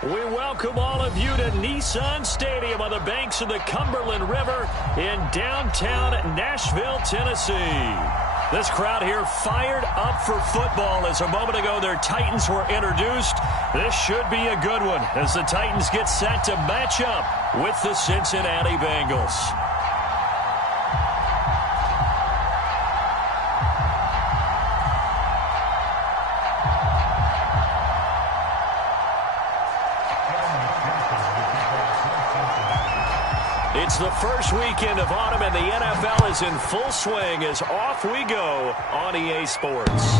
We welcome all of you to Nissan Stadium on the banks of the Cumberland River in downtown Nashville, Tennessee. This crowd here fired up for football as a moment ago their Titans were introduced. This should be a good one as the Titans get set to match up with the Cincinnati Bengals. It's the first weekend of autumn, and the NFL is in full swing as off we go on EA Sports.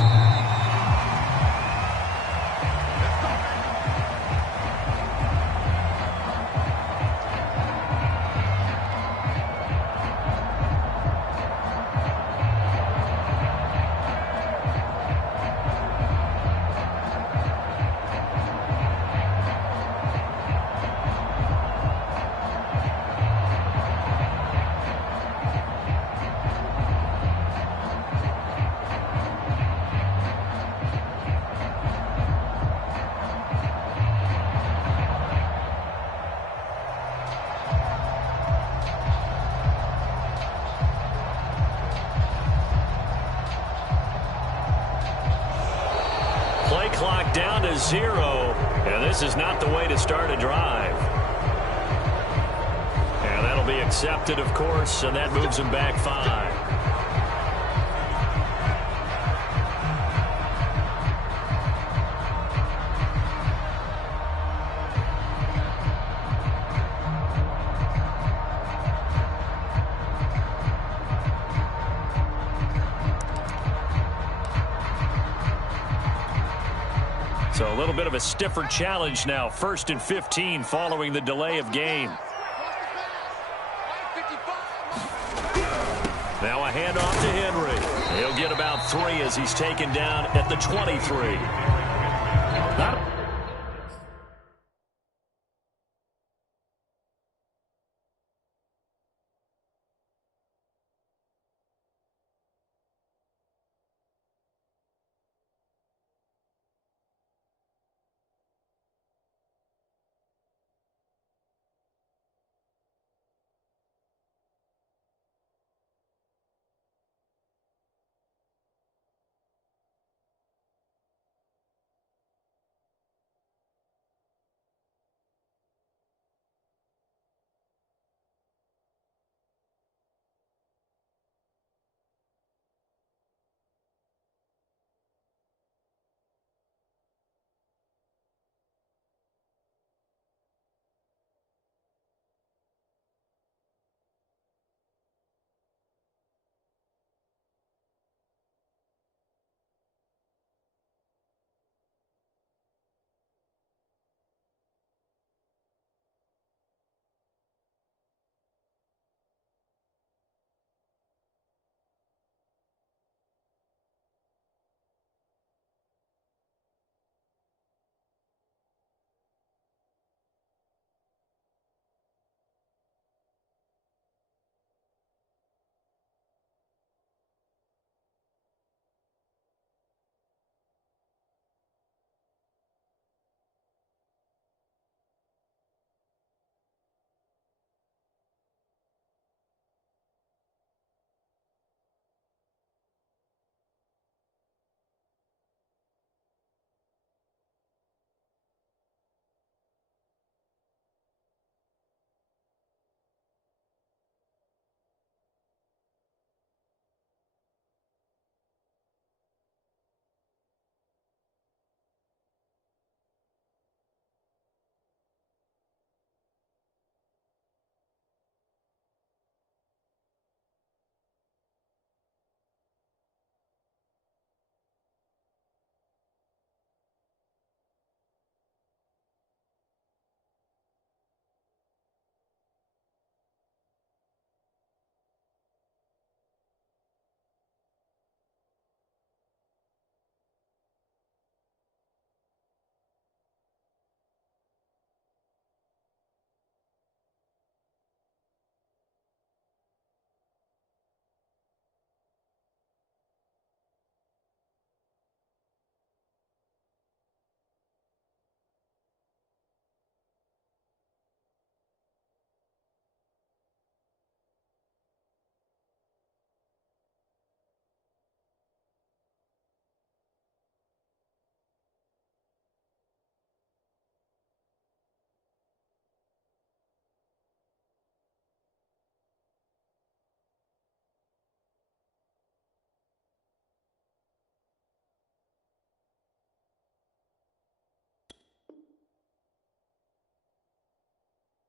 Play clock down to 0, and this is not the way to start a drive. And that'll be accepted, of course, and that moves him back 5. So a little bit of a stiffer challenge now. 1st and 15 following the delay of game. Now a handoff to Henry. He'll get about 3 as he's taken down at the 23.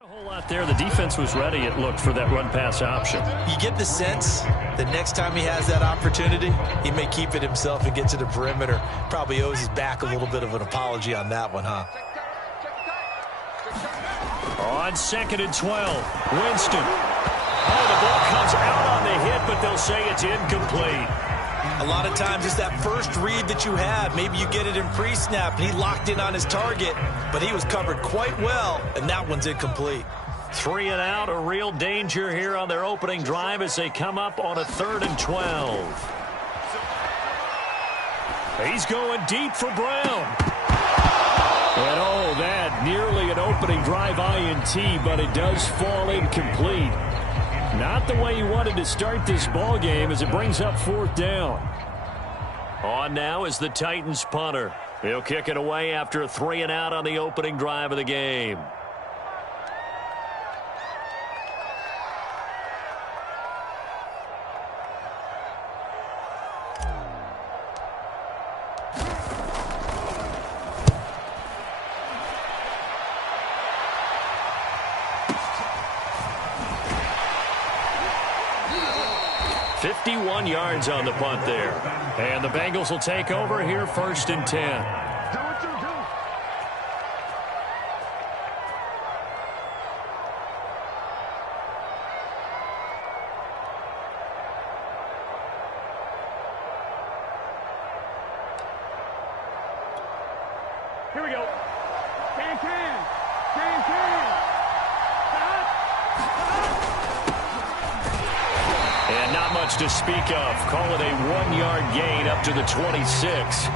A whole lot there. The defense was ready, it looked, for that run-pass option. You get the sense that next time he has that opportunity, he may keep it himself and get to the perimeter. Probably owes his back a little bit of an apology on that one, huh? On 2nd and 12, Winston. Oh, the ball comes out on the hit, but they'll say it's incomplete. A lot of times it's that first read that you have. Maybe you get it in pre-snap, and he locked in on his target, but he was covered quite well, and that one's incomplete. 3 and out, a real danger here on their opening drive as they come up on a 3rd and 12. He's going deep for Brown. And oh, that nearly an opening drive INT, but it does fall incomplete. Not the way you wanted to start this ball game as it brings up 4th down. On now is the Titans punter. He'll kick it away after a 3 and out on the opening drive of the game. Yards on the punt there. And the Bengals will take over here 1st and 10. Here we go. Can. And not much to speak of. Call it a 1-yard gain up to the 26.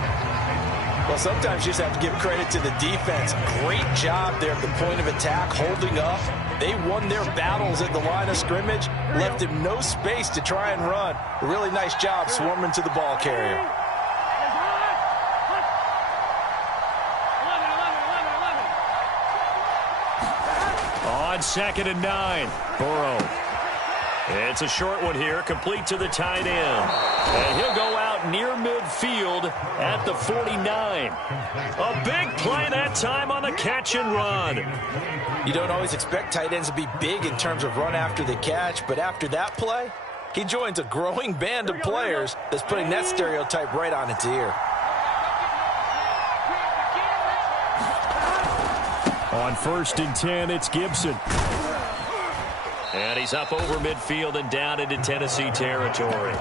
Well, sometimes you just have to give credit to the defense. Great job there at the point of attack, holding up. They won their battles at the line of scrimmage, left him no space to try and run. A really nice job swarming to the ball carrier. On 2nd and 9, Burrow. It's a short one here, complete to the tight end. And he'll go out near midfield at the 49. A big play that time on the catch and run. You don't always expect tight ends to be big in terms of run after the catch, but after that play, he joins a growing band of players that's putting that stereotype right on its ear. On 1st and 10, it's Gibson. And he's up over midfield and down into Tennessee territory.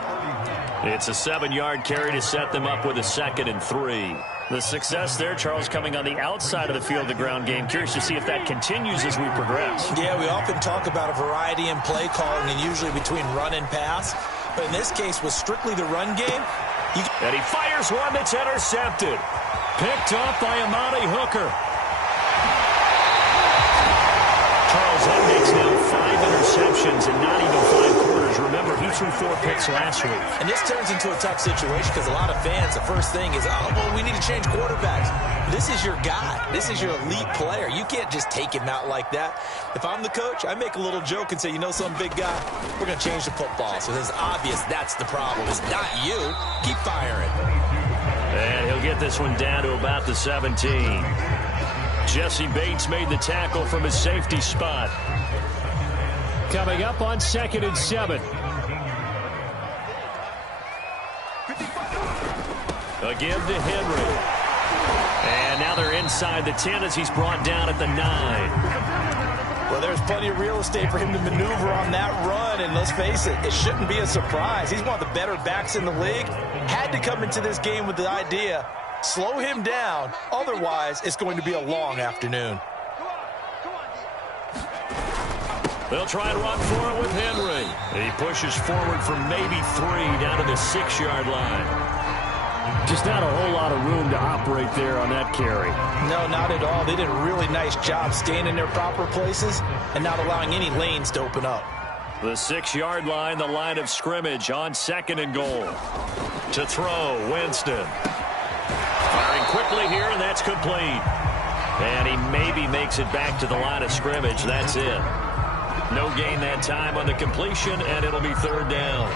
It's a 7-yard carry to set them up with a 2nd and 3. The success there, Charles, coming on the outside of the field, the ground game. Curious to see if that continues as we progress. Yeah, we often talk about a variety in play calling and usually between run and pass. But in this case, with strictly the run game. And he fires one that's intercepted. Picked off by Amani Hooker. Charles, that makes now 5 interceptions in not even 5 quarters. Remember, he threw 4 picks last week. And this turns into a tough situation because a lot of fans, the first thing is, oh, well, we need to change quarterbacks. This is your guy. This is your elite player. You can't just take him out like that. If I'm the coach, I make a little joke and say, you know some big guy, we're going to change the football. So it's obvious that's the problem. It's not you. Keep firing. And he'll get this one down to about the 17. Jesse Bates made the tackle from his safety spot. Coming up on 2nd and 7. Again to Henry. And now they're inside the 10 as he's brought down at the 9. Well, there's plenty of real estate for him to maneuver on that run, and let's face it, it shouldn't be a surprise. He's one of the better backs in the league. Had to come into this game with the idea, slow him down, otherwise it's going to be a long afternoon. They'll try and run for it with Henry. He pushes forward for maybe 3 down to the 6-yard line. Just not a whole lot of room to operate there on that carry. No, not at all. They did a really nice job staying in their proper places and not allowing any lanes to open up. The 6-yard line, the line of scrimmage on 2nd and goal. To throw, Winston. Firing quickly here, and that's complete. And he maybe makes it back to the line of scrimmage. That's it. No gain that time on the completion, and it'll be 3rd down.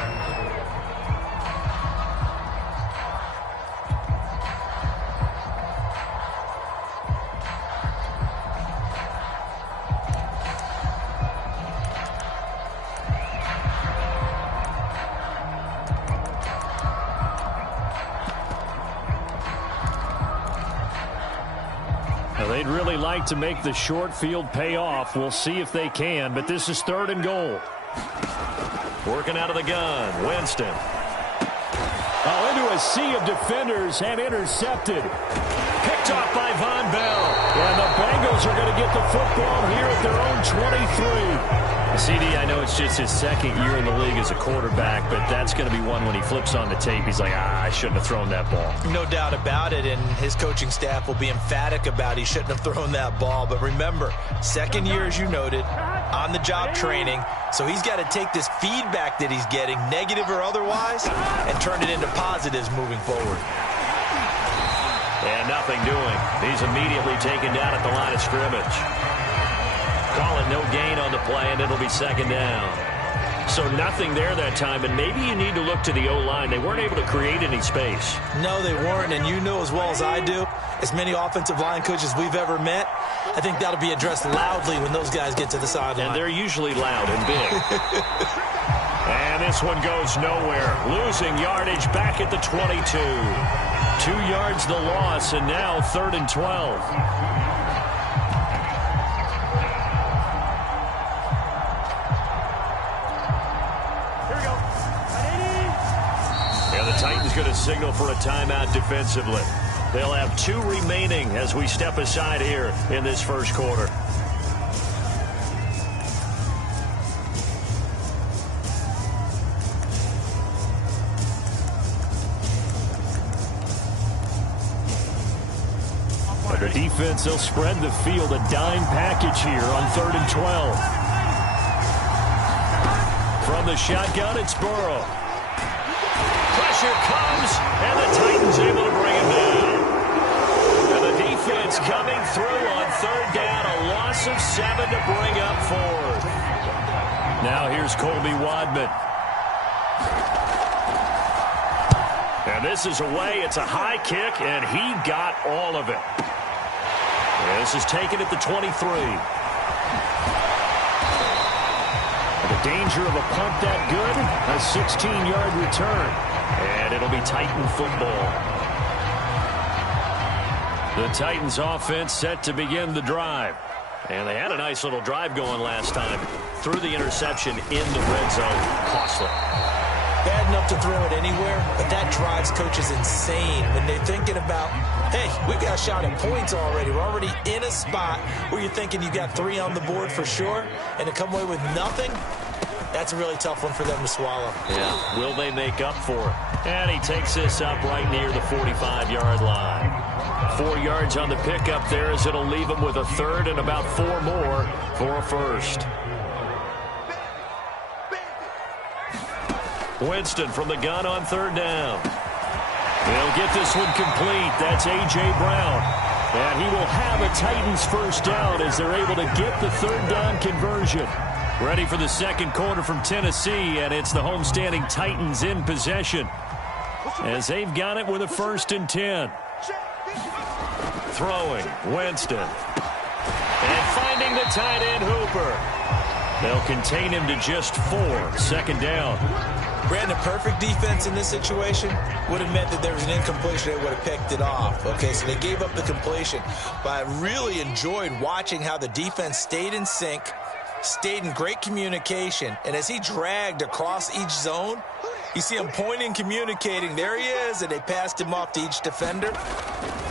Now, they'd really like to make the short field pay off. We'll see if they can, but this is 3rd and goal. Working out of the gun, Winston. Oh, into a sea of defenders and intercepted. Picked off by Von Bell. And the Bengals are going to get the football here at their own 23. CD, I know it's just his 2nd year in the league as a quarterback, but that's going to be one when he flips on the tape. He's like, I shouldn't have thrown that ball. No doubt about it, and his coaching staff will be emphatic about he shouldn't have thrown that ball. But remember, 2nd year, as you noted, on-the-job training, so he's got to take this feedback that he's getting, negative or otherwise, and turn it into positives moving forward. And nothing doing. He's immediately taken down at the line of scrimmage. Calling no gain on the play, and it'll be 2nd down. So nothing there that time, and maybe you need to look to the O-line. They weren't able to create any space. No, they weren't, and you know as well as I do, as many offensive line coaches we've ever met, I think that'll be addressed loudly when those guys get to the sideline. And they're usually loud and big. And this one goes nowhere. Losing yardage back at the 22. 2 yards the loss, and now 3rd and 12. Titans going to signal for a timeout defensively. They'll have 2 remaining as we step aside here in this 1st quarter. But the defense, they'll spread the field, a dime package here on 3rd and 12. From the shotgun, it's Burrow. Pressure comes, and the Titans able to bring him down. And the defense coming through on 3rd down, a loss of 7 to bring up 4th. Now here's Colby Wadman. And this is away. It's a high kick, and he got all of it. And this is taken at the 23. The danger of a punt that good, a 16-yard return. And it'll be Titan football. The Titans offense set to begin the drive. And they had a nice little drive going last time. Threw the interception in the red zone. Costly. Bad enough to throw it anywhere, but that drives coaches insane when they're thinking about, hey, we've got a shot at points already. We're already in a spot where you're thinking you got 3 on the board for sure, and to come away with nothing, that's a really tough one for them to swallow. Yeah, will they make up for it? And he takes this up right near the 45-yard line. 4 yards on the pickup there as it'll leave him with a 3rd and about 4 more for a 1st. Winston from the gun on 3rd down. They'll get this one complete. That's A.J. Brown. And he will have a Titans 1st down as they're able to get the 3rd down conversion. Ready for the 2nd quarter from Tennessee, and it's the homestanding Titans in possession as they've got it with a 1st and 10. Throwing, Winston. And finding the tight end, Hooper. They'll contain him to just 4. 2nd down. Brandon, perfect defense in this situation would have meant that there was an incompletion. They would have picked it off. Okay, so they gave up the completion. But I really enjoyed watching how the defense stayed in sync, stayed in great communication. And as he dragged across each zone, you see him pointing, communicating. There he is, and they passed him off to each defender.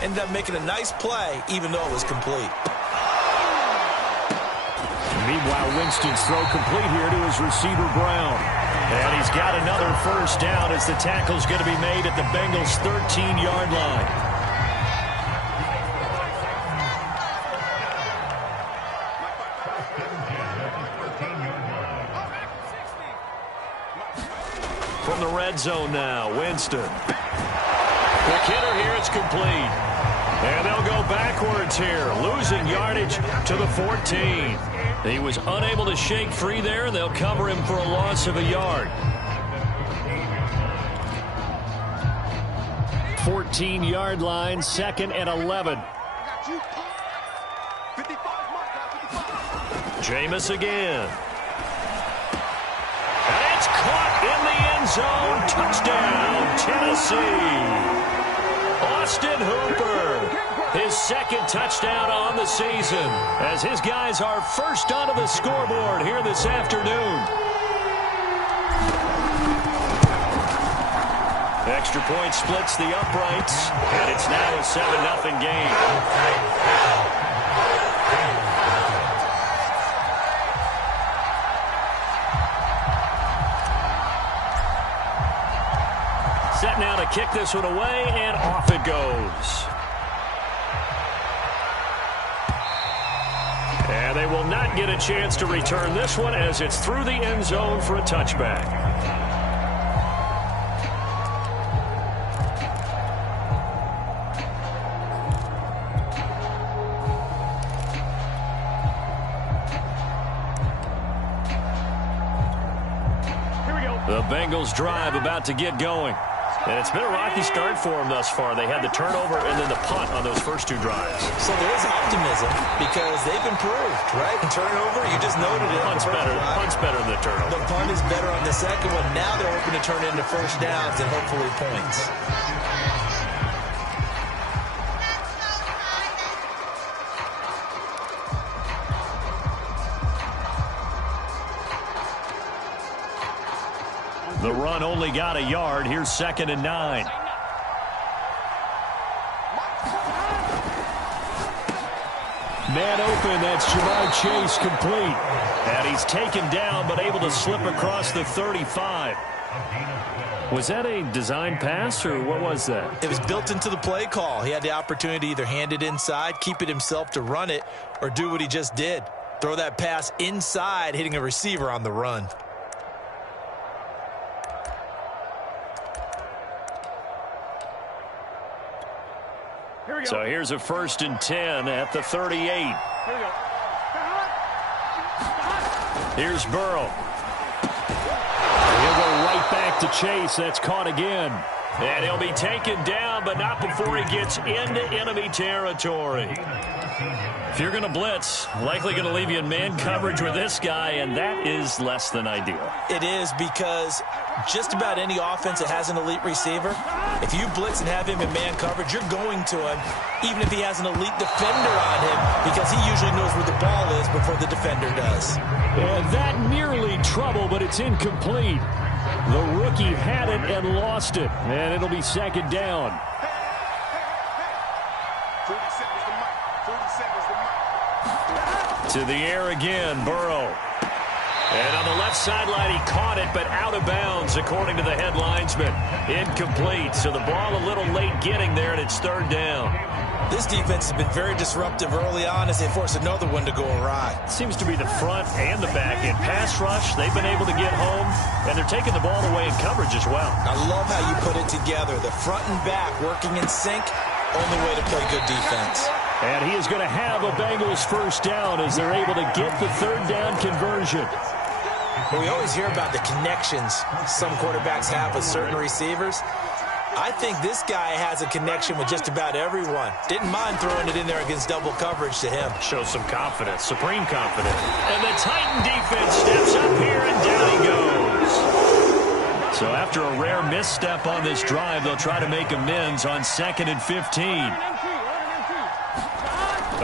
Ended up making a nice play, even though it was complete. Meanwhile, Winston's throw complete here to his receiver, Brown. And he's got another 1st down as the tackle's going to be made at the Bengals' 13-yard line. From the red zone now, Winston. Quick hitter here, it's complete. And they'll go backwards here, losing yardage to the 14. He was unable to shake free there, and they'll cover him for a loss of a yard. 14-yard line, 2nd and 11. Jameis again. And it's caught in the end zone. Touchdown, Tennessee. Austin Hooper. his second touchdown on the season, as his guys are first onto the scoreboard here this afternoon. Extra point splits the uprights, and it's now a 7-0 game. Set now to kick this one away, and off it goes. And they will not get a chance to return this one as it's through the end zone for a touchback. The Bengals drive about to get going. And it's been a rocky start for them thus far. They had the turnover and then the punt on those first two drives. So there is optimism because they've improved, right? And turnover, you just noted it. Punt's better than the turnover. The punt is better on the second one. Now they're hoping to turn it into first downs and hopefully points. The run only got a yard. Here's 2nd and 9. Man open, that's Jamar Chase complete. And he's taken down but able to slip across the 35. Was that a design pass or what was that? It was built into the play call. He had the opportunity to either hand it inside, keep it himself to run it, or do what he just did. Throw that pass inside, hitting a receiver on the run. So here's a 1st and 10 at the 38. Here's Burrow. He'll go right back to Chase. That's caught again. And he'll be taken down, but not before he gets into enemy territory. If you're going to blitz, likely going to leave you in man coverage with this guy, and that is less than ideal. It is because just about any offense that has an elite receiver, if you blitz and have him in man coverage, you're going to him, even if he has an elite defender on him, because he usually knows where the ball is before the defender does. And that nearly trouble, but it's incomplete. The rookie had it and lost it, and it'll be 2nd down. 30 seconds to Mike. 30 seconds to Mike. To the air again, Burrow. And on the left sideline, he caught it, but out of bounds, according to the head linesman. Incomplete, so the ball a little late getting there, and it's 3rd down. This defense has been very disruptive early on as they force another one to go awry. Seems to be the front and the back end. Pass rush, they've been able to get home, and they're taking the ball away in coverage as well. I love how you put it together. The front and back working in sync, only way to play good defense. And he is going to have a Bengals 1st down as they're able to get the 3rd down conversion. Well, we always hear about the connections some quarterbacks have with certain receivers. I think this guy has a connection with just about everyone. Didn't mind throwing it in there against double coverage to him. Shows some confidence, supreme confidence. And the Titan defense steps up here, and down he goes. So after a rare misstep on this drive, they'll try to make amends on 2nd and 15.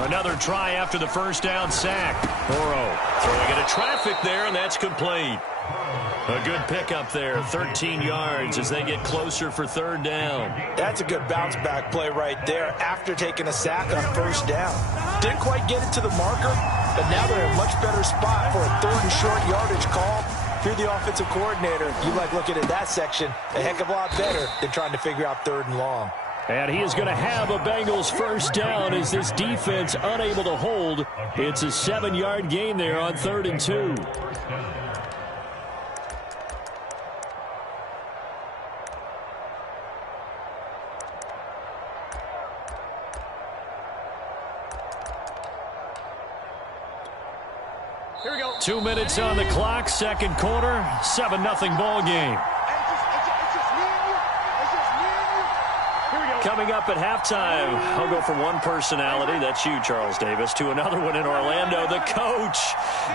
Another try after the 1st down sack. Burrow throwing into traffic there, and that's complete. A good pickup there, 13 yards as they get closer for 3rd down. That's a good bounce back play right there after taking a sack on 1st down. Didn't quite get it to the marker, but now they're in a much better spot for a 3rd and short yardage call. If you're the offensive coordinator, you like looking at that section a heck of a lot better than trying to figure out 3rd and long. And he is going to have a Bengals 1st down as this defense unable to hold. It's a 7-yard gain there on 3rd and 2. Here we go. 2 minutes on the clock, 2nd quarter, 7-0 ball game. Coming up at halftime, I'll go from one personality, that's you, Charles Davis, to another one in Orlando, the coach.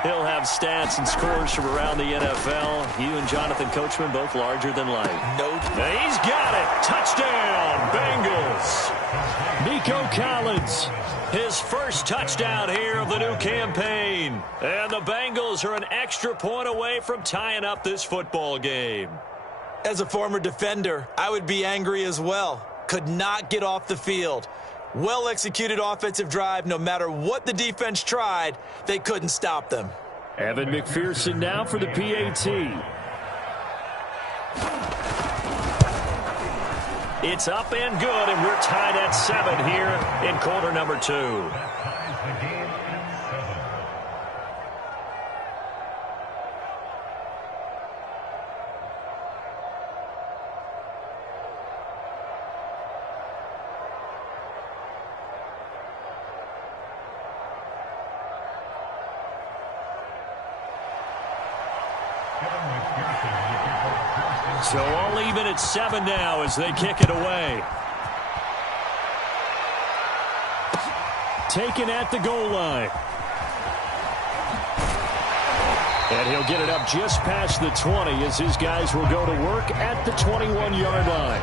He'll have stats and scores from around the NFL. You and Jonathan Coachman, both larger than life. Nope. He's got it. Touchdown, Bengals. Nico Collins, his first touchdown here of the new campaign. And the Bengals are an extra point away from tying up this football game. As a former defender, I would be angry as well. Could not get off the field. Well-executed offensive drive. No matter what the defense tried, they couldn't stop them. Evan McPherson now for the PAT. It's up and good, and we're tied at 7 here in quarter number 2. So all even at 7 now as they kick it away. Taken at the goal line. And he'll get it up just past the 20 as his guys will go to work at the 21-yard line.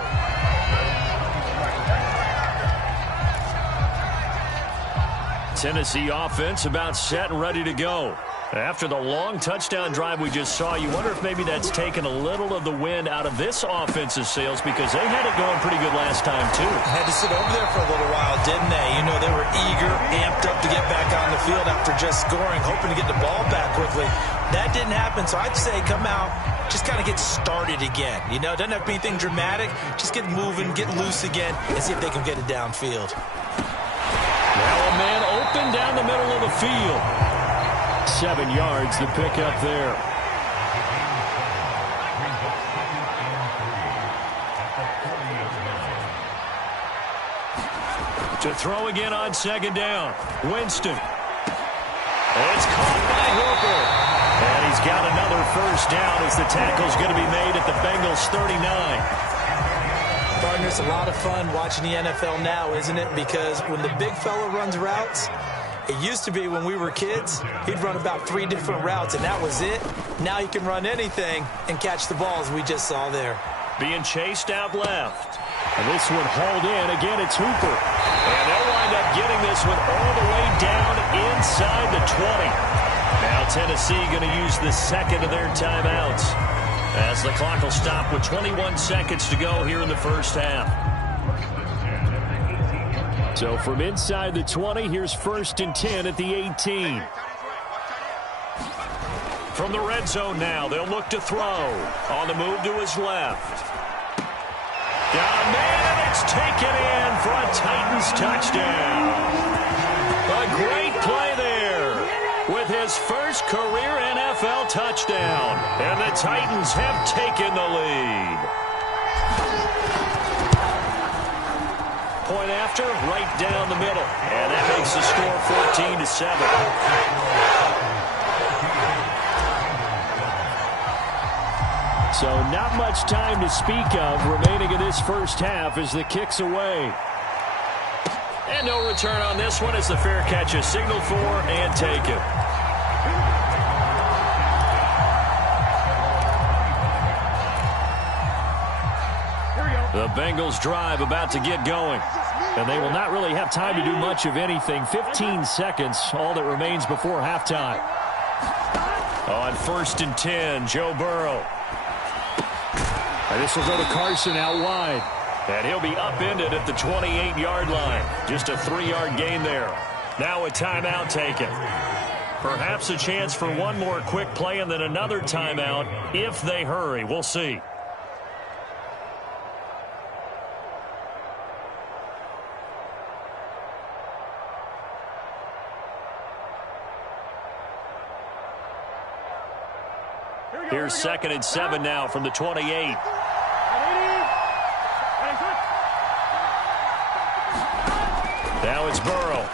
Tennessee offense about set and ready to go. After the long touchdown drive we just saw, you wonder if maybe that's taken a little of the wind out of this offense's sails because they had it going pretty good last time, too. Had to sit over there for a little while, didn't they? You know, they were eager, amped up to get back on the field after just scoring, hoping to get the ball back quickly. That didn't happen, so I'd say come out, just kind of get started again. You know, doesn't have to be anything dramatic. Just get moving, get loose again, and see if they can get it downfield. Now a man open down the middle of the field. 7 yards to pick up there. To throw again on second down. Winston. It's caught by Hooper. And he's got another first down as the tackle's going to be made at the Bengals 39. Partner, it's a lot of fun watching the NFL now, isn't it? Because when the big fella runs routes, it used to be when we were kids, he'd run about 3 different routes, and that was it. Now he can run anything and catch the balls we just saw there. Being chased out left. And this one hauled in. Again, it's Hooper. And they'll wind up getting this one all the way down inside the 20. Now Tennessee going to use the second of their timeouts as the clock will stop with 21 seconds to go here in the first half. So from inside the 20, here's 1st and 10 at the 18. From the red zone now, they'll look to throw. On the move to his left. Got a man, and it's taken in for a Titans touchdown. A great play there with his first career NFL touchdown. And the Titans have taken the lead. Point after, right down the middle. And that makes the score 14-7. So not much time to speak of remaining in this first half as the kick's away. And no return on this one as the fair catch is signaled for and taken. The Bengals drive about to get going. And they will not really have time to do much of anything. 15 seconds, all that remains before halftime. On 1st and 10, Joe Burrow. And this will go to Carson out wide. And he'll be upended at the 28-yard line. Just a 3-yard gain there. Now a timeout taken. Perhaps a chance for one more quick play and then another timeout if they hurry. We'll see. Here's 2nd and 7 now from the 28. Now it's Burrow.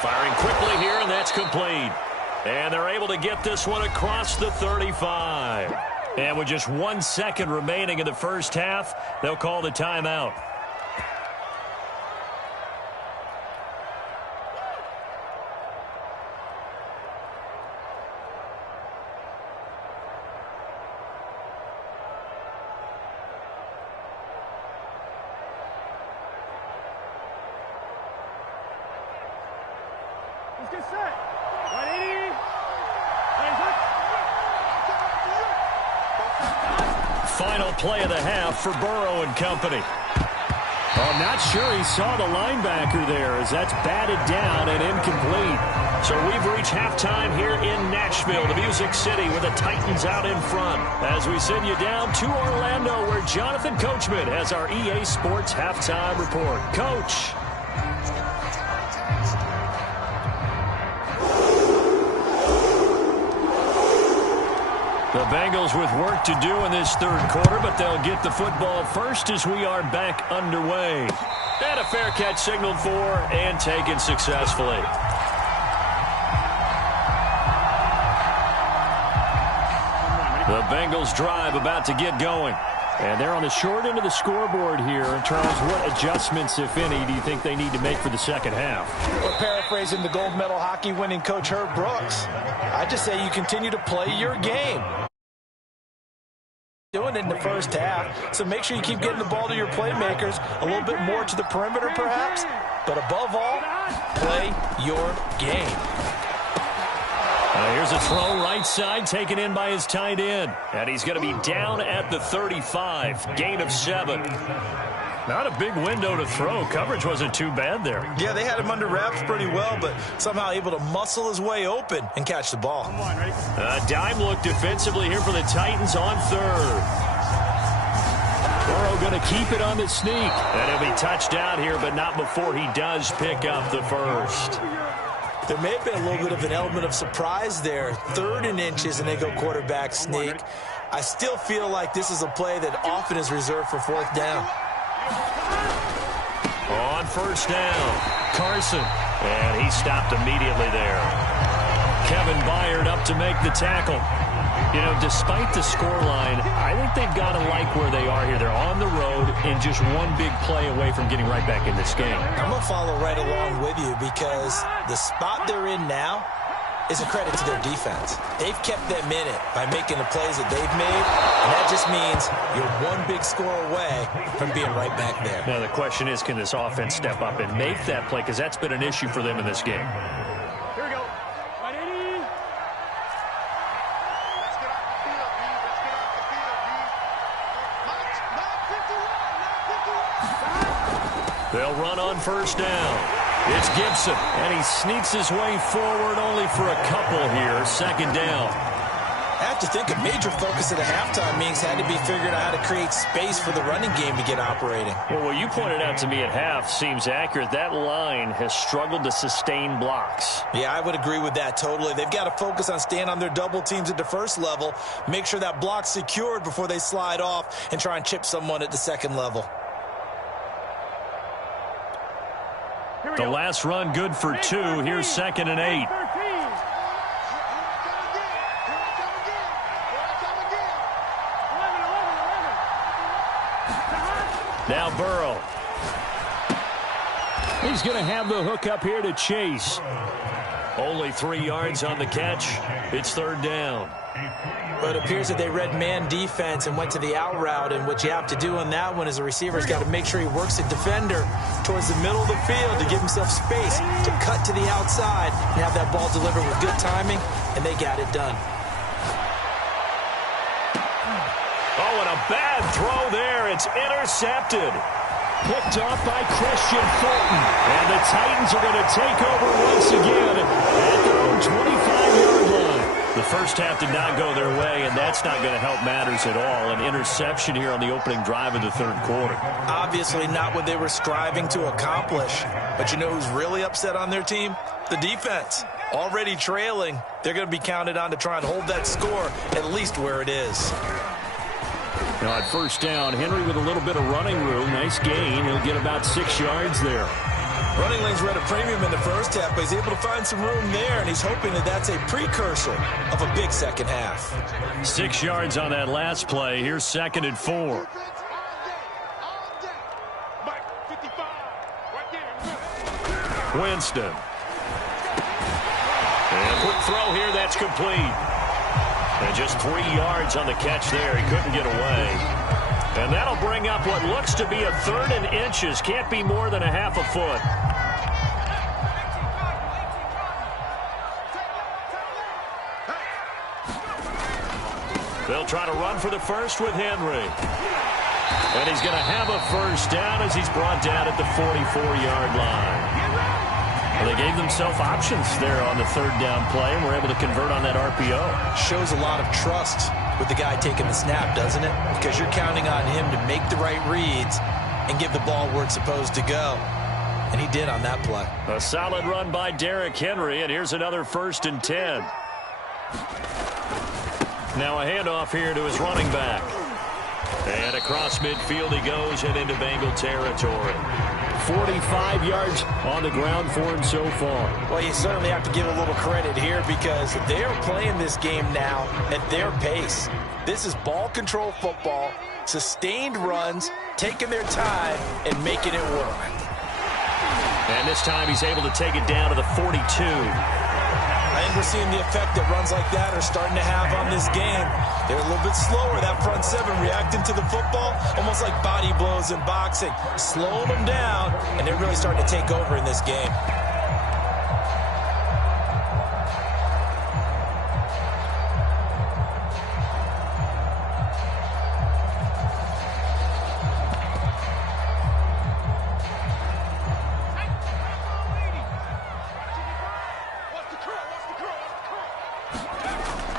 Firing quickly here, and that's complete. And they're able to get this one across the 35. And with just 1 second remaining in the first half, they'll call the timeout. Final play of the half for Burrow and company. Oh, not sure he saw the linebacker there as that's batted down and incomplete. So we've reached halftime here in Nashville, the Music City, with the Titans out in front. As we send you down to Orlando, where Jonathan Coachman has our EA Sports halftime report. Coach. The Bengals with work to do in this third quarter, but they'll get the football first as we are back underway. And a fair catch signaled for and taken successfully. The Bengals drive about to get going. And they're on the short end of the scoreboard here in terms of what adjustments, if any, do you think they need to make for the second half? Well, paraphrasing the gold medal hockey winning coach Herb Brooks, I just say you continue to play your game. Doing it in the first half, so make sure you keep getting the ball to your playmakers, a little bit more to the perimeter perhaps, but above all, play your game. Here's a throw right side taken in by his tight end, and he's going to be down at the 35, gain of 7. Not a big window to throw. Coverage wasn't too bad there. Yeah, they had him under wraps pretty well, but somehow able to muscle his way open and catch the ball. A dime look defensively here for the Titans on third. Burrow going to keep it on the sneak. And he'll be touched down here, but not before he does pick up the first. There may have been a little bit of an element of surprise there. 3rd and inches, and they go quarterback sneak. I still feel like this is a play that often is reserved for 4th down. On first down, Carson, and he stopped immediately there. Kevin Byard up to make the tackle. You know, despite the scoreline, I think they've got to like where they are here. They're on the road and just one big play away from getting right back in this game. I'm going to follow right along with you because the spot they're in now is a credit to their defense. They've kept them in it by making the plays that they've made, and that just means you're one big score away from being right back there. Now the question is, can this offense step up and make that play? Because that's been an issue for them in this game. Here we go. Let's get off the field, B. Let's get off the field, B. Not 51, not 51. They'll run on first down. It's Gibson, and he sneaks his way forward only for a couple here. 2nd down. I have to think a major focus of the halftime meetings had to be figuring out how to create space for the running game to get operating. Well, what you pointed out to me at half seems accurate. That line has struggled to sustain blocks. Yeah, I would agree with that totally. They've got to focus on staying on their double teams at the first level, make sure that block's secured before they slide off and try and chip someone at the second level. The last run good for 2. Here's 2nd and 8. Now Burrow. He's going to have the hook up here to Chase. Only 3 yards on the catch. It's 3rd down. But it appears that they read man defense and went to the out route, and what you have to do on that one is the receiver's got to make sure he works the defender towards the middle of the field to give himself space to cut to the outside and have that ball delivered with good timing, and they got it done. Oh, and a bad throw there. It's intercepted. Picked off by Christian Fulton. And the Titans are going to take over once again at their own 25-yard line. The first half did not go their way, and that's not going to help matters at all. An interception here on the opening drive of the 3rd quarter. Obviously not what they were striving to accomplish. But you know who's really upset on their team? The defense. Already trailing. They're going to be counted on to try and hold that score at least where it is. Now at first down, Henry with a little bit of running room. Nice gain. He'll get about 6 yards there. Running lanes were at a premium in the first half, but he's able to find some room there, and he's hoping that that's a precursor of a big second half. 6 yards on that last play. Here's 2nd and 4. Winston. And a quick throw here. That's complete. And just 3 yards on the catch there. He couldn't get away. And that'll bring up what looks to be a 3rd and inches. Can't be more than a half a foot. They'll try to run for the first with Henry. And he's going to have a first down as he's brought down at the 44-yard line. Well, they gave themselves options there on the third down play and were able to convert on that RPO. Shows a lot of trust with the guy taking the snap, doesn't it? Because you're counting on him to make the right reads and give the ball where it's supposed to go. And he did on that play. A solid run by Derrick Henry, and here's another 1st and 10. Now a handoff here to his running back. And across midfield he goes and into Bengal territory. 45 yards on the ground for him so far. Well, you certainly have to give a little credit here because they are playing this game now at their pace. This is ball control football, sustained runs, taking their time and making it work. And this time he's able to take it down to the 42. And we're seeing the effect that runs like that are starting to have on this game. They're a little bit slower, that front seven, reacting to the football, almost like body blows in boxing, slowing them down, and they're really starting to take over in this game.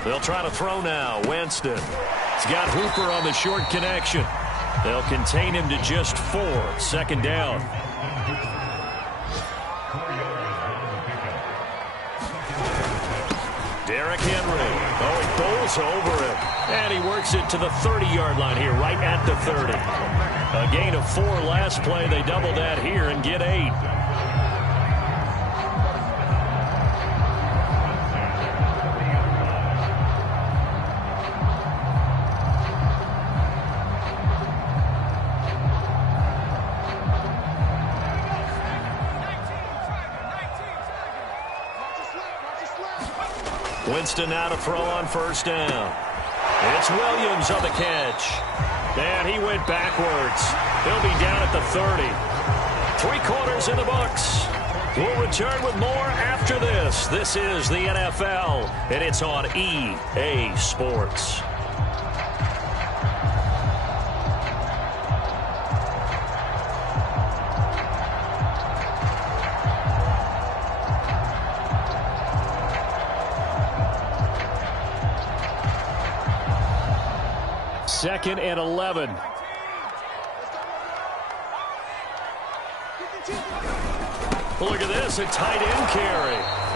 They'll try to throw now. Winston. He's got Hooper on the short connection. They'll contain him to just 4. 2nd down. Derrick Henry. Oh, he bowls over him. And he works it to the 30-yard line here, right at the 30. A gain of 4 last play. They double that here and get 8. Winston now to throw on 1st down. It's Williams on the catch. And he went backwards. He'll be down at the 30. 3 quarters in the books. We'll return with more after this. This is the NFL, and it's on EA Sports. Second and 11. Look at this, a tight end carry.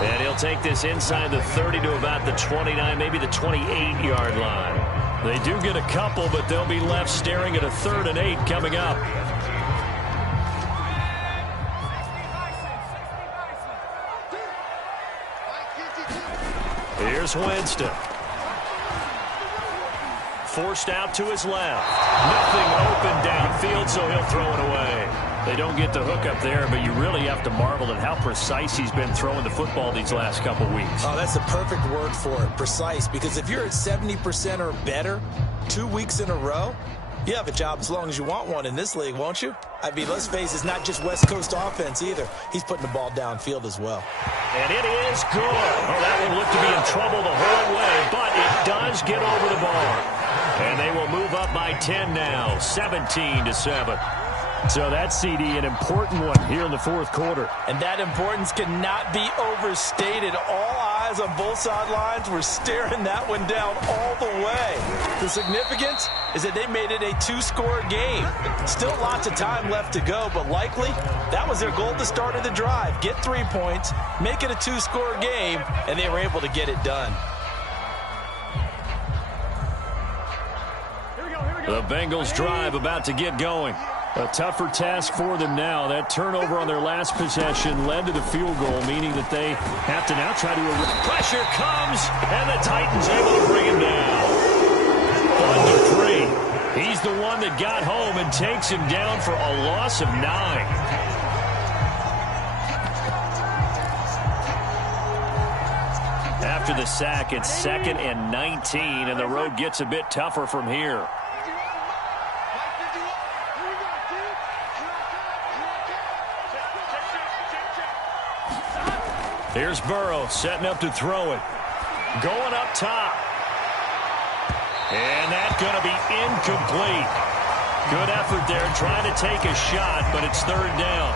And he'll take this inside the 30 to about the 29, maybe the 28-yard line. They do get a couple, but they'll be left staring at a 3rd and 8 coming up. Here's Winston. Forced out to his left. Nothing open downfield, so he'll throw it away. They don't get the hook up there, but you really have to marvel at how precise he's been throwing the football these last couple weeks. Oh, that's the perfect word for it, precise, because if you're at 70% or better 2 weeks in a row, you have a job as long as you want one in this league, won't you? I mean, let's face it, it's not just West Coast offense either. He's putting the ball downfield as well. And it is good. Oh, that one looked to be in trouble the whole way, but it does get over the bar. And they will move up by 10 now, 17-7. So that's, CD, an important one here in the 4th quarter. And that importance cannot be overstated. All eyes on both sidelines were staring that one down all the way. The significance is that they made it a 2-score game. Still lots of time left to go, but likely that was their goal at the start of the drive. Get 3 points, make it a 2-score game, and they were able to get it done. The Bengals drive about to get going. A tougher task for them now. That turnover on their last possession led to the field goal, meaning that they have to now try to... Pressure comes, and the Titans able to bring him down. 1-3. He's the one that got home and takes him down for a loss of 9. After the sack, it's 2nd and 19, and the road gets a bit tougher from here. Here's Burrow setting up to throw it. Going up top. And that's going to be incomplete. Good effort there trying to take a shot, but it's third down.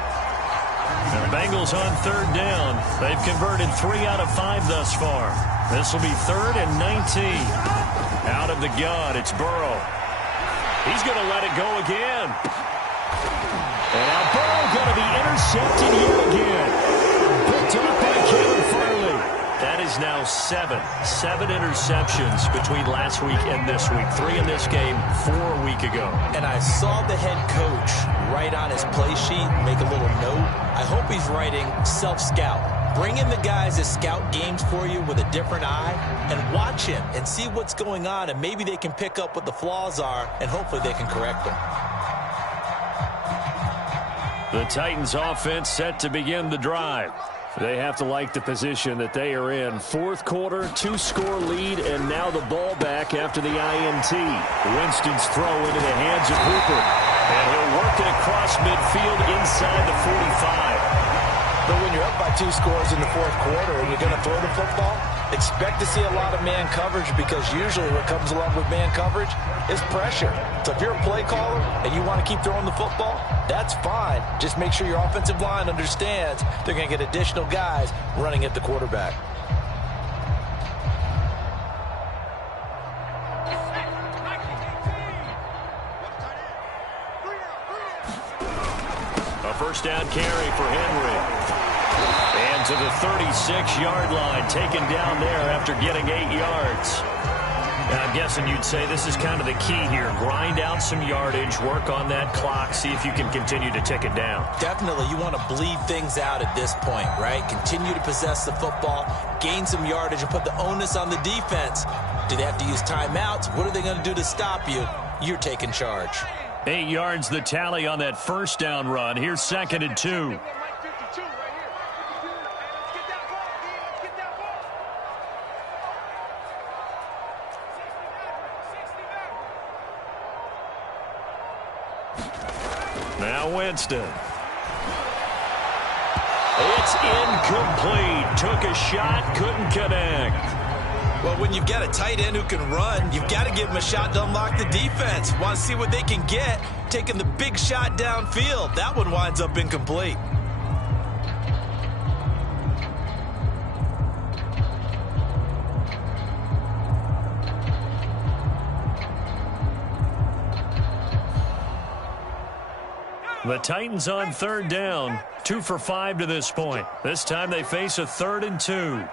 The Bengals on third down. They've converted 3 out of 5 thus far. This will be 3rd and 19. Out of the gun, it's Burrow. He's going to let it go again. And now Burrow going to be intercepted yet again. Picked up by Caleb Farley. That is now 7 interceptions between last week and this week. 3 in this game, 4 a week ago. And I saw the head coach write on his play sheet, make a little note. I hope he's writing self-scout. Bring in the guys that scout games for you with a different eye and watch him and see what's going on, and maybe they can pick up what the flaws are, and hopefully they can correct them. The Titans offense set to begin the drive. They have to like the position that they are in. 4th quarter, 2-score lead, and now the ball back after the INT. Winston's throw into the hands of Hooper. And he'll work it across midfield inside the 45. But when you're up by 2 scores in the 4th quarter and you're going to throw the football, expect to see a lot of man coverage, because usually what comes along with man coverage is pressure. So if you're a play caller and you want to keep throwing the football, that's fine. Just make sure your offensive line understands they're going to get additional guys running at the quarterback. A first down carry for Henry. And to the 36-yard line, taken down there after getting 8 yards. And I'm guessing you'd say this is kind of the key here. Grind out some yardage, work on that clock, see if you can continue to tick it down. Definitely, you want to bleed things out at this point, right? Continue to possess the football, gain some yardage, and put the onus on the defense. Do they have to use timeouts? What are they going to do to stop you? You're taking charge. 8 yards the tally on that first down run. Here's 2nd and 2. Now Winston. It's incomplete. Took a shot, couldn't connect. Well, when you've got a tight end who can run, you've got to give him a shot to unlock the defense. Want to see what they can get, taking the big shot downfield. That one winds up incomplete. The Titans on third down, 2 for 5 to this point. This time they face a 3rd and 2.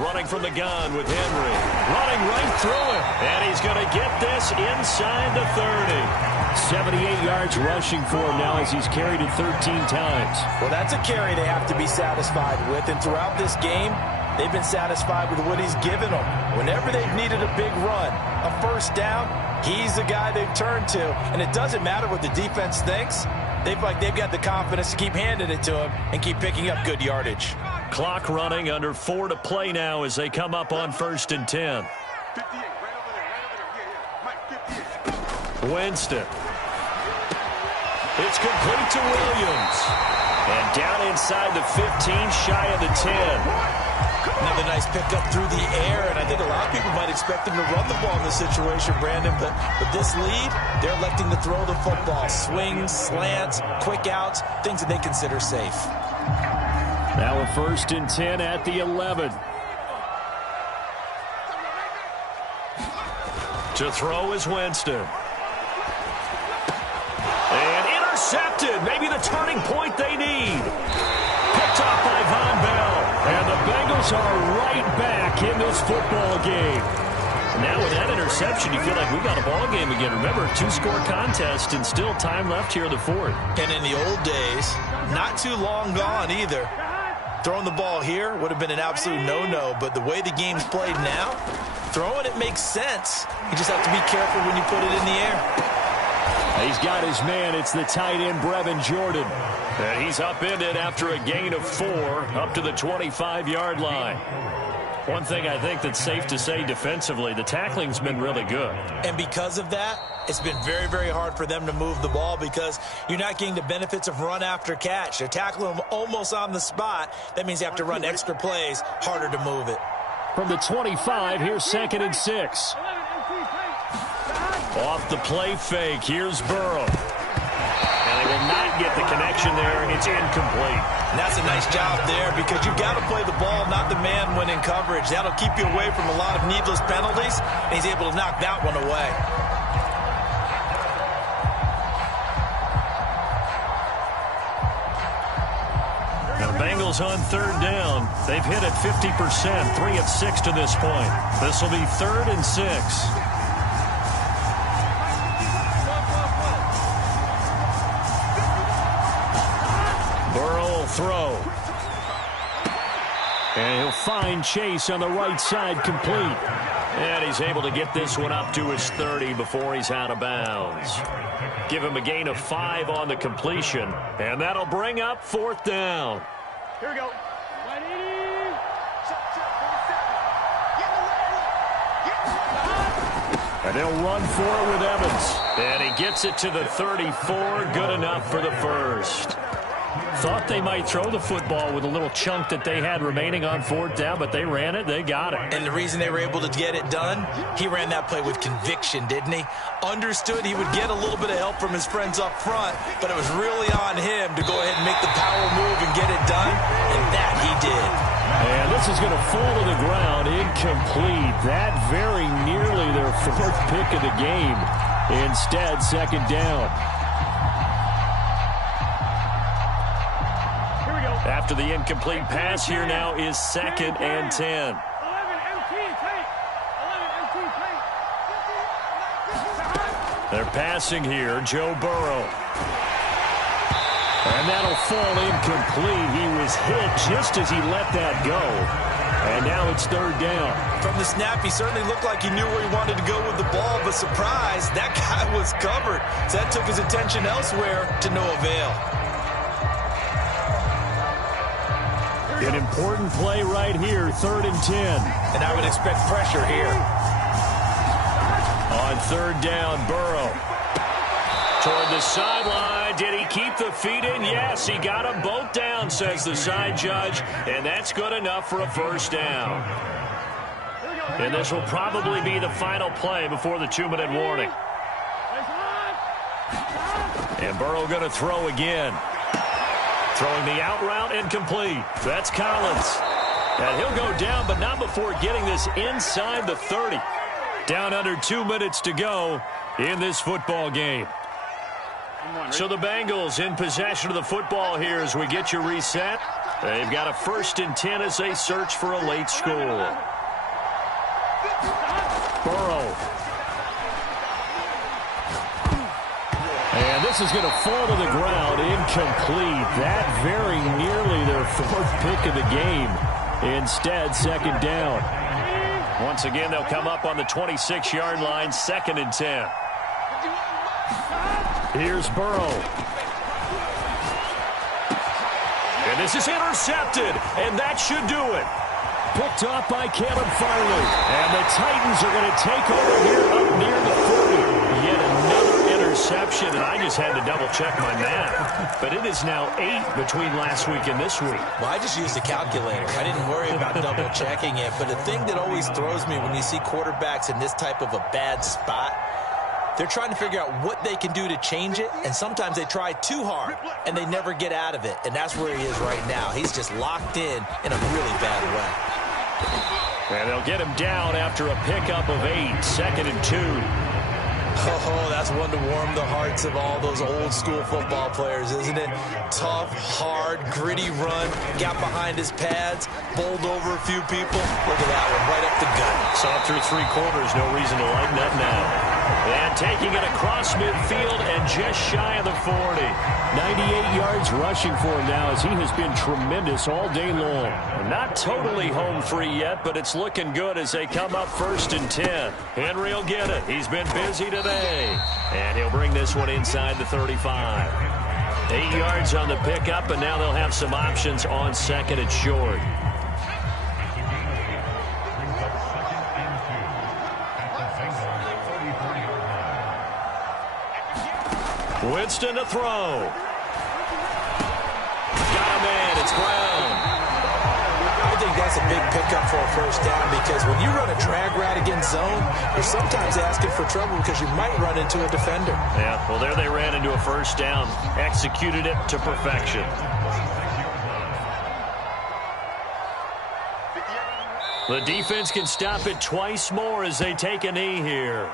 Running from the gun with Henry. Running right through it. And he's going to get this inside the 30. 78 yards rushing for him now as he's carried it 13 times. Well, that's a carry they have to be satisfied with. And throughout this game, they've been satisfied with what he's given them. Whenever they've needed a big run, a first down, he's the guy they've turned to. And it doesn't matter what the defense thinks. They've got the confidence to keep handing it to him and keep picking up good yardage. Clock running, under 4 to play now as they come up on 1st and 10. Winston. It's complete to Williams. And down inside the 15, shy of the 10. Another nice pickup through the air, and I think a lot of people might expect them to run the ball in this situation, Brandon, but with this lead, they're electing to throw the football. Swings, slants, quick outs, things that they consider safe. Now a 1st and 10 at the 11. To throw is Winston. And intercepted. Maybe the turning point they need. Picked up by Von Bell. And the Bengals are right back in this football game. Now with that interception, you feel like we got a ball game again. Remember, 2-score contest and still time left here in the 4th. And in the old days, not too long gone either. Throwing the ball here would have been an absolute no-no, but the way the game's played now, throwing it makes sense. You just have to be careful when you put it in the air. He's got his man. It's the tight end, Brevin Jordan. And he's upended after a gain of 4 up to the 25-yard line. One thing I think that's safe to say defensively, the tackling's been really good. And because of that, it's been very, very hard for them to move the ball because you're not getting the benefits of run after catch. They're tackling them almost on the spot. That means you have to run extra plays, harder to move it. From the 25, here's 2nd and 6. Off the play fake, here's Burrow. And they will not get the connection there. It's incomplete. And that's a nice job there because you've got to play the ball, not the man when in coverage. That'll keep you away from a lot of needless penalties, and he's able to knock that one away. The Bengals on 3rd down. They've hit it 50%, 3 of 6 to this point. This will be 3rd and 6. Burrow will throw. And he'll find Chase on the right side, complete. And he's able to get this one up to his 30 before he's out of bounds. Give him a gain of 5 on the completion, and that'll bring up 4th down. Here we go. And they'll run for it with Evans. And he gets it to the 34. Good enough for the first. Thought they might throw the football with a little chunk that they had remaining on 4th down, but they ran it. They got it. And the reason they were able to get it done, he ran that play with conviction, didn't he? Understood he would get a little bit of help from his friends up front, but it was really on him to go ahead and make the power move and get it done, and that he did. And this is going to fall to the ground, incomplete. That very nearly their 4th pick of the game. Instead, 2nd down. After the incomplete pass, here now is 2nd and 10. They're passing here, Joe Burrow. And that'll fall incomplete. He was hit just as he let that go. And now it's 3rd down. From the snap, he certainly looked like he knew where he wanted to go with the ball, but surprise, that guy was covered. So that took his attention elsewhere to no avail. An important play right here, 3rd and 10. And I would expect pressure here. On 3rd down, Burrow. Toward the sideline. Did he keep the feet in? Yes, he got them both down, says the side judge. And that's good enough for a 1st down. And this will probably be the final play before the 2-minute warning. And Burrow going to throw again. Throwing the out route, incomplete. That's Collins. And he'll go down, but not before getting this inside the 30. Down under 2 minutes to go in this football game. So the Bengals in possession of the football here as we get you reset. They've got a 1st and 10 as they search for a late score. Burrow. And this is going to fall to the ground, incomplete. That very nearly their 4th pick of the game. Instead, 2nd down. Once again, they'll come up on the 26-yard line, 2nd and 10. Here's Burrow. And this is intercepted, and that should do it. Picked off by Caleb Farley. And the Titans are going to take over here up near the 40. Yet another interception, and I just had to double-check my math. But it is now 8 between last week and this week. Well, I just used a calculator. I didn't worry about double-checking it. But the thing that always throws me when you see quarterbacks in this type of a bad spot, they're trying to figure out what they can do to change it, and sometimes they try too hard, and they never get out of it. And that's where he is right now. He's just locked in a really bad way. And they'll get him down after a pickup of 8, 2nd and 2. Oh, that's one to warm the hearts of all those old-school football players, isn't it? Tough, hard, gritty run, got behind his pads, bowled over a few people. Look at that one, right up the gut. Saw through 3 quarters, no reason to lighten up now. And taking it across midfield and just shy of the 40. 98 yards rushing for him now as he has been tremendous all day long. Not totally home free yet, but it's looking good as they come up 1st and 10. Henry will get it. He's been busy today. And he'll bring this one inside the 35. 8 yards on the pickup, and now they'll have some options on 2nd and short. Winston to throw. Got a man. It's Brown. I think that's that's a big pickup for a first down because when you run a drag route against zone, you're sometimes asking for trouble because you might run into a defender. Yeah, well, there they ran into a first down. Executed it to perfection. The defense can stop it twice more as they take a knee here.